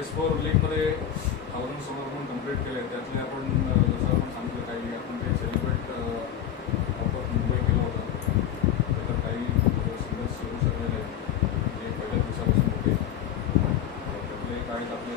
S4 लीगमध्ये 1000 समोर complete केले. त्यातले आपण जसं आपण सांगितलं काही आपण ते सेलिब्रेट आउट ऑफ मुंबई केलं होतं. त्याच्यात काही सिंगल्स सुरू शकलेले आहेत जे पहिल्या दिवसापासून होते. त्यातले काही आपले